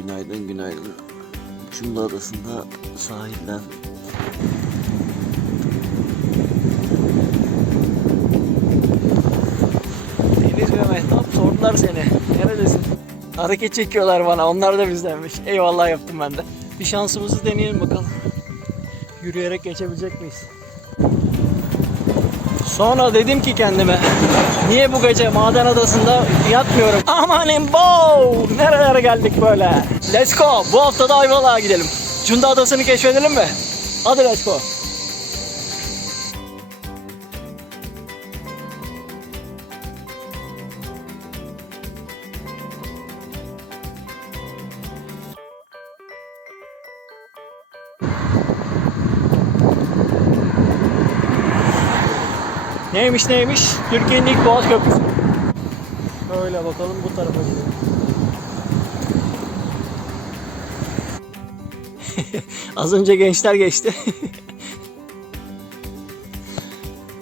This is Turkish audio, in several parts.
Günaydın, günaydın. Cunda Adası'nda sahilden Deniz ve Mehtap sordular seni. Neredesin? Hareket çekiyorlar bana. Onlar da bizdenmiş. Eyvallah yaptım ben de. Bir şansımızı deneyelim bakalım. Yürüyerek geçebilecek miyiz? Sonra dedim ki kendime niye bu gece maden adasında yatmıyorum? Amanin bo! Nerelere geldik böyle? Let's go! Bu hafta da Ayvalık'a gidelim. Cunda Adası'nı keşfedelim mi? Hadi let's go! Neymiş neymiş? Türkiye'nin ilk boğaz köprüsü. Şöyle bakalım bu tarafa gidelim. Az önce gençler geçti.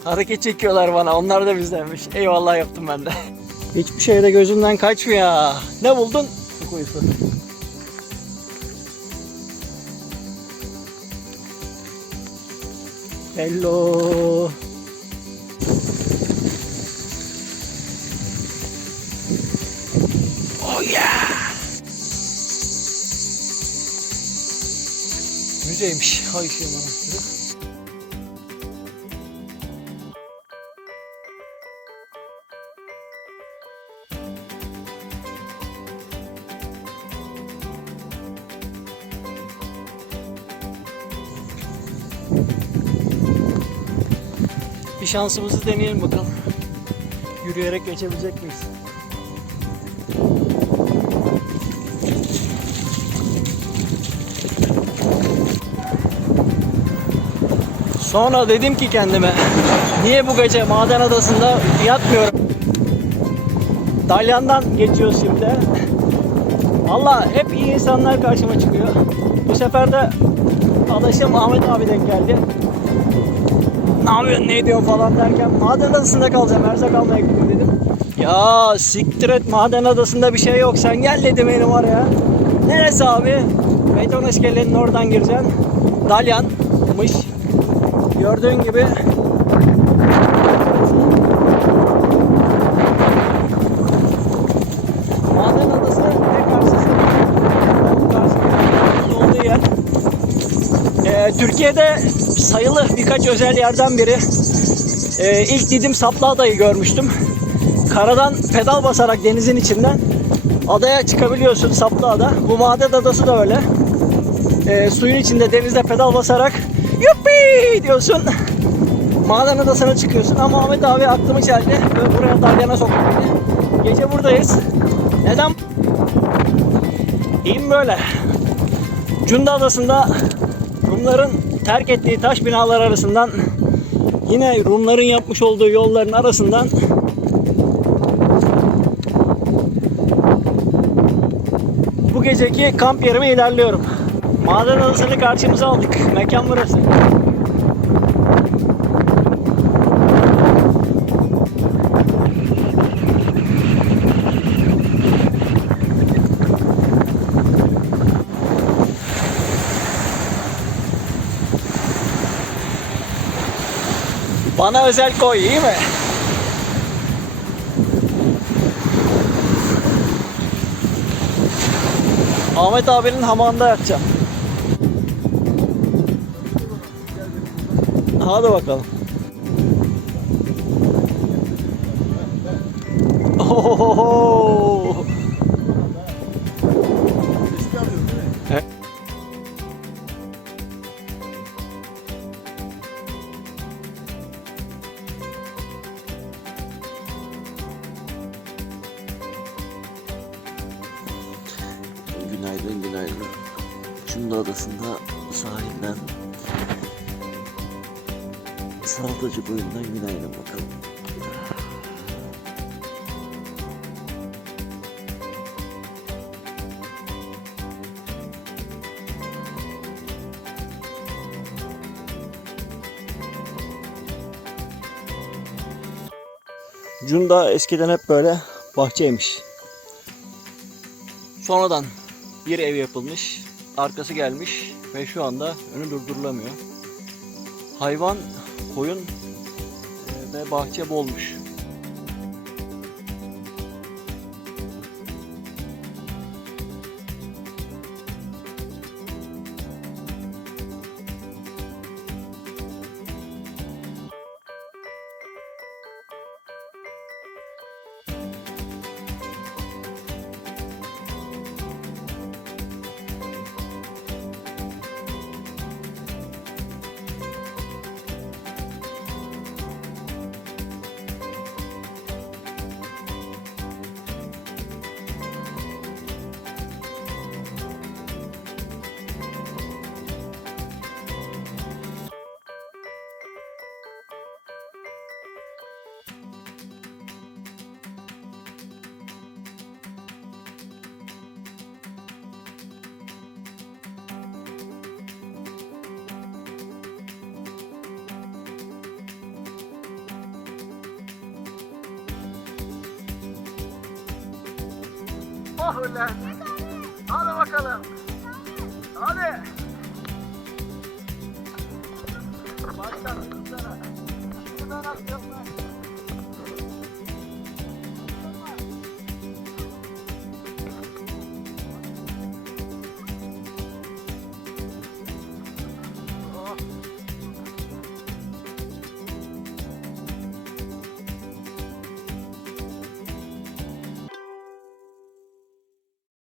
Hareket çekiyorlar bana. Onlar da bizdenmiş. Eyvallah yaptım ben de. Hiçbir şey de gözümden kaçmıyor. Ne buldun? Su kuyusu. Hello. Müzeymiş. Hayşe Manastırı. Bir şansımızı deneyelim bakalım. Yürüyerek geçebilecek miyiz? Sonra dedim ki kendime niye bu gece maden adasında yatmıyorum? Dalyan'dan geçiyoruz şimdi. Valla hep iyi insanlar karşıma çıkıyor. Bu sefer de adaşım Ahmet abi denk geldi. Ne yapıyorsun ne ediyorsun falan derken maden adasında kalacağım erzak almaya gidiyorum dedim. Ya siktir et maden adasında bir şey yok sen gel dedi benim oraya. Neresi abi? Beton iskelenin oradan gireceksin. Dalyan'mış. Gördüğün gibi Maden Adası ve karşısında olduğu yer. Ee, Türkiye'de sayılı birkaç özel yerden biri. Ee, ilk Didim Saplı Adayı görmüştüm. Karadan pedal basarak denizin içinden adaya çıkabiliyorsun Saplı Ada. Bu Maden Adası da öyle. Ee, suyun içinde denizde pedal basarak diyorsun. Maden adasına çıkıyorsun ama Ahmet abi aklımı çeldi ve buraya dalyana soktu beni. Gece buradayız. Neden? İyiyim böyle. Cunda Adası'nda Rumların terk ettiği taş binalar arasından yine Rumların yapmış olduğu yolların arasından bu geceki kamp yerime ilerliyorum. Maden Adası'nı karşımıza aldık. Mekan burası. Bana özel koy iyi mi? Ahmet abinin hamamında yatacağım. Hadi bakalım. Ohohoho. Günaydın, günaydın. Cunda Adası'nda sahilden Salatacı boyundan günaydın bakalım. Cunda eskiden hep böyle bahçeymiş. Sonradan bir ev yapılmış. Arkası gelmiş ve şu anda önü durdurulamıyor. Hayvan, koyun e, ve bahçe bolmuş. Oh ulan. Hadi bakalım. Hadi. Baştan sana. Şimdi ben atıyorum ben.